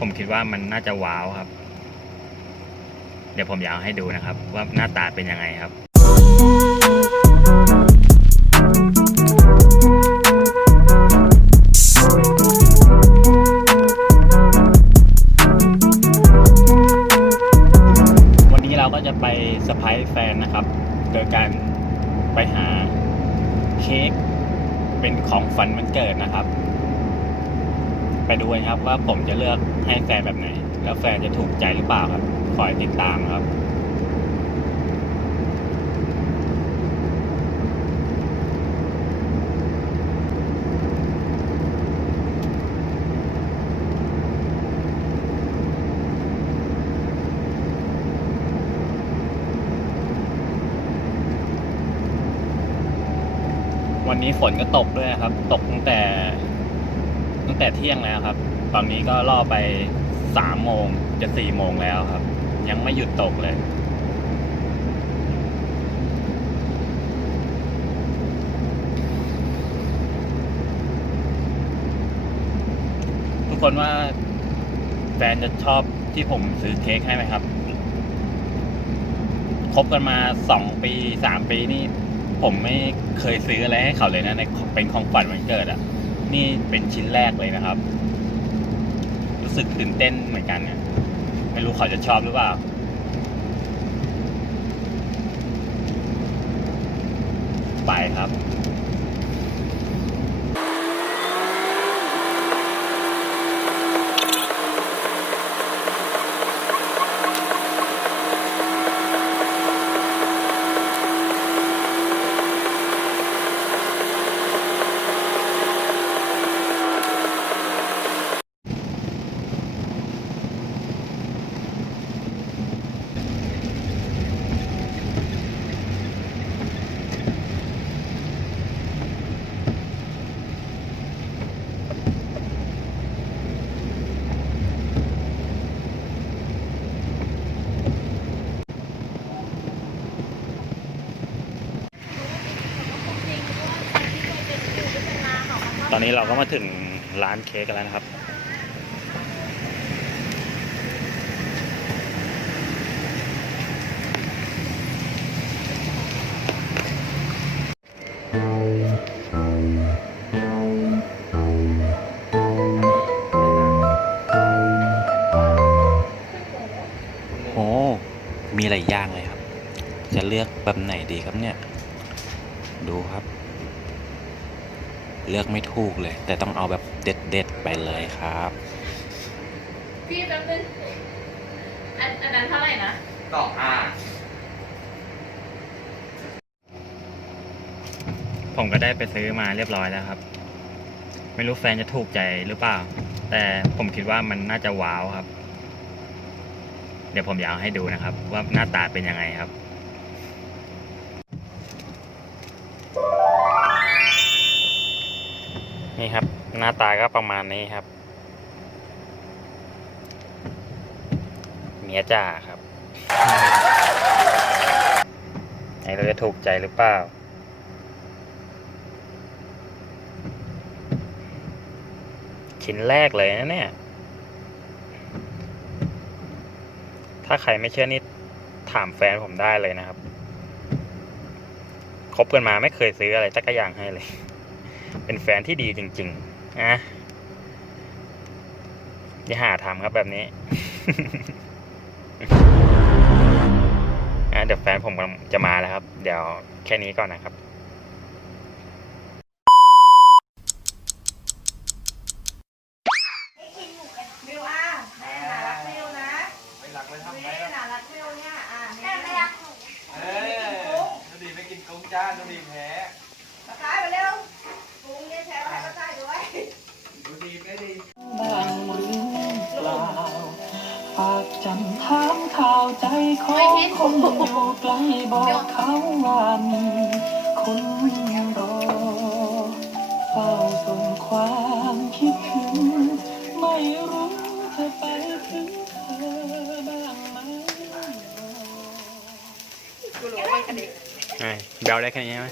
ผมคิดว่ามันน่าจะว้าวครับ เดี๋ยวผมอยากให้ดูนะครับ ว่าหน้าตาเป็นยังไงครับวันนี้เราก็จะไปสไพรส์แฟนนะครับ โดยการไปหาเค้กเป็นของฝันวันเกิดนะครับ ไปดูกันครับว่าผมจะเลือกให้แฟนแบบไหน แล้วแฟนจะถูกใจหรือเปล่าครับคอยติดตามครับ วันนี้ฝนก็ตกด้วยครับ ตกตั้งแต่ ตั้งแต่เที่ยงแล้วครับ ตอนนี้ก็ล่อไปสามโมงจะสี่โมงแล้วครับ ยังไม่หยุดตกเลย ทุกคนว่าแฟนจะชอบที่ผมซื้อเค้กให้ไหมครับ คบกันมาสองปีสามปีนี่ ผมไม่เคยซื้ออะไรให้เขาเลยนะในเป็นของขวัญวันเกิดอะ่ะ นี่เป็นชิ้นแรกเลยนะครับ รู้สึกตื่นเต้นเหมือนกันเนี่ยไม่รู้เขาจะชอบหรือเปล่าไปครับ อนนี้เราก็มาถึงร้านเค้กกันแล้วนะครับ โอ้ มีหลายอย่างเลยครับ จะเลือกแบบไหนดีครับเนี่ย ดูครับ เลือกไม่ถูกเลย แต่ต้องเอาแบบเด็ดๆไปเลยครับ พี่แป๊บนึงอันอันนั้นเท่าไหร่นะต่อห้าผมก็ได้ไปซื้อมาเรียบร้อยแล้วครับ ไม่รู้แฟนจะถูกใจหรือเปล่า แต่ผมคิดว่ามันน่าจะว้าวครับ เดี๋ยวผมอยากเอาให้ดูนะครับ ว่าหน้าตาเป็นยังไงครับ นี่ครับ หน้าตาก็ประมาณนี้ครับเมียจ่าครับไอ้เราจะถูกใจหรือเปล่า ชิ้นแรกเลยนะเนี่ย ถ้าใครไม่เชื่อนี่ถามแฟนผมได้เลยนะครับ คบกันมาไม่เคยซื้ออะไรจักอย่างให้เลย เป็นแฟนที่ดีจริงๆนะอย่าหาทำครับแบบนี้อะเดี๋ยวแฟนผมกำลังจะมาแล้วครับ เดี๋ยวแค่นี้ก่อนนะครับ ฝากจำถามข่าวใจของคนอยู่ไกลบอกเขาว่ามีคนรอเฝ้าส่งความคิดถึง ไม่รู้จะไปถึงเธอบ้างไหมกูรู้ว่ากระเด็กไงเดาได้แค่นี้ไหม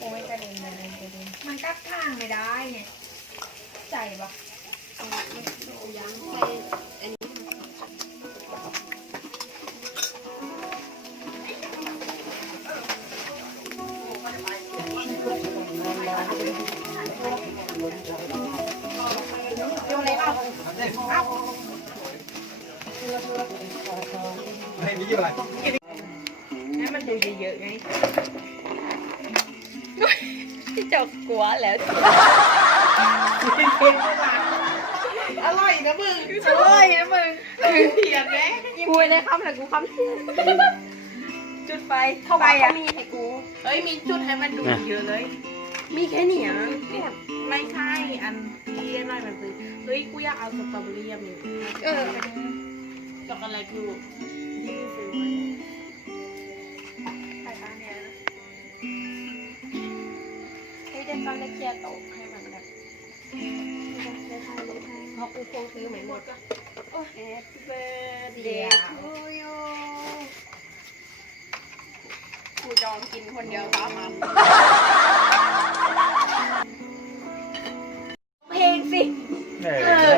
โอ้ยกระเด็นเลยกระเด็นมันกัดข้างไม่ได้เนี่ย ใจปะ ให้มีกี่บาทให้มันดูเยอะๆไงพี่เจ้ากลัวแล้ว อร่อยนะมึงอร่อยนะมึงเถียนไหมกูได้คำแต่กูคำเถียนจุดไฟเข้าไปอะมีให้กูเฮ้ยมีจุดให้มันดูเยอะเลย มีแค่เนี้ยไม่ใช่อันที่หน่อยมันคือ เฮ้ยกูอยากเอาสตรอเบอรี่อะมึงเออช็อกโกแลตกูที่ซื้อมาไปตาเนี่ยนะกูจะตอนเคียร์โตะให้มันแบบได้ทายได้ทายเพราะกูคงซื้อเหมือนหมดก็โอ้ Happy birthday to you กูจองกินคนเดียวสามอัน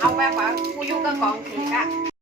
เอาแบบว่ากูอยู่กับกองเค้กอะ